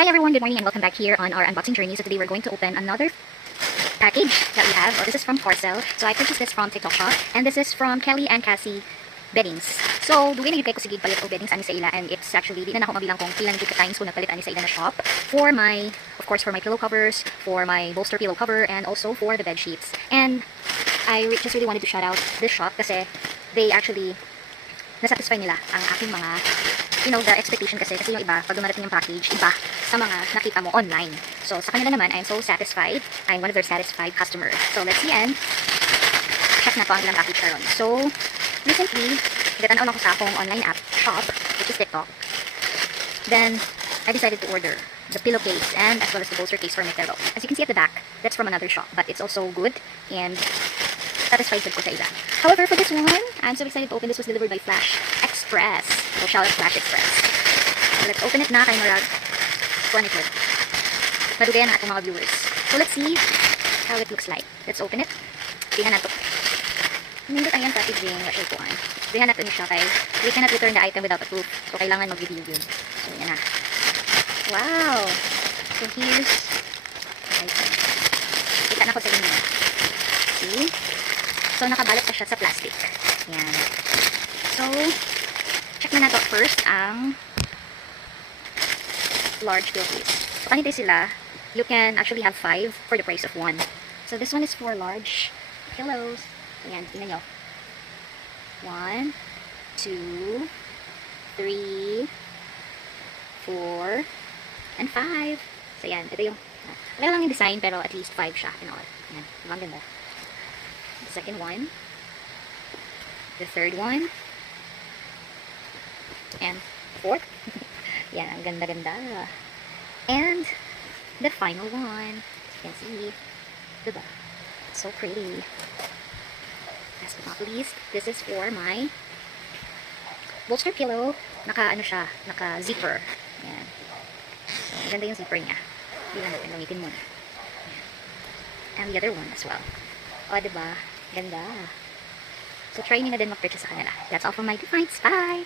Hi everyone, good morning and welcome back here on our unboxing journey. So today we're going to open another package that we have. This is from Parcel. So I purchased this from TikTok Shop and this is from Kelly and Cassie beddings. So duwi na ko sige palit o beddings ani sa ila, and it's actually di na ako mabilang kung ilang gid times ko nagpalit ani sa ila na shop for my, of course, for my pillow covers, for my bolster pillow cover, and also for the bed sheets. And I just really wanted to shout out this shop kasi they actually nasatisfy nila ang aking mga, you know, the expectation kasi yung iba, pag dumarating yung package, iba sa mga nakita mo online. So, sa kanila naman, I'm so satisfied. I'm one of their satisfied customers. So, let's see and check na to ang ilang package karon. So, recently, gatanaw ako sa akong online app shop, which is TikTok. Then, I decided to order the pillowcase and as well as the bolster case for my pillow. As you can see at the back, that's from another shop, but it's also good and satisfied ko sa ila. However, for this one, I'm so excited to open. This was delivered by Flash Express. So, shout out Flash Express. So, let's open it na kay Marag. Kuha nito. Madugayan na atong mga viewers. So, let's see how it looks like. Let's open it. Tingnan nato. Hindi ang packaging. What siya kuhaan. Tingnan nato niya siya kay we cannot return the item without a proof. So, kailangan mag-review yun. So, yan na. Wow! So, here's the item. Kita na ko sa inyo. See? So, nakabalot na siya sa plastic. Yan. So, check na nato first ang large pillowcase. So, kanito sila, you can actually have 5 for the price of 1. So, this one is for large pillows. Ayan, tingnan nyo. 1, 2, 3, 4, and 5. So, yan. Ito yung, wala lang yung design, pero at least 5 siya. And all. Ayan. Ang ganda. The second one, the third one, and fourth. Yan, ang ganda-ganda. And the final one. You can see, diba? It's so pretty. Last but not least, this is for my bolster pillow. Naka-ano siya, naka-zipper. Yan. So, maganda yung zipper niya. Hindi lang natin gamitin muna. And the other one as well. O, diba? Ganda. So, try nyo na din mag-purchase sa kanila. That's all from my device. Bye!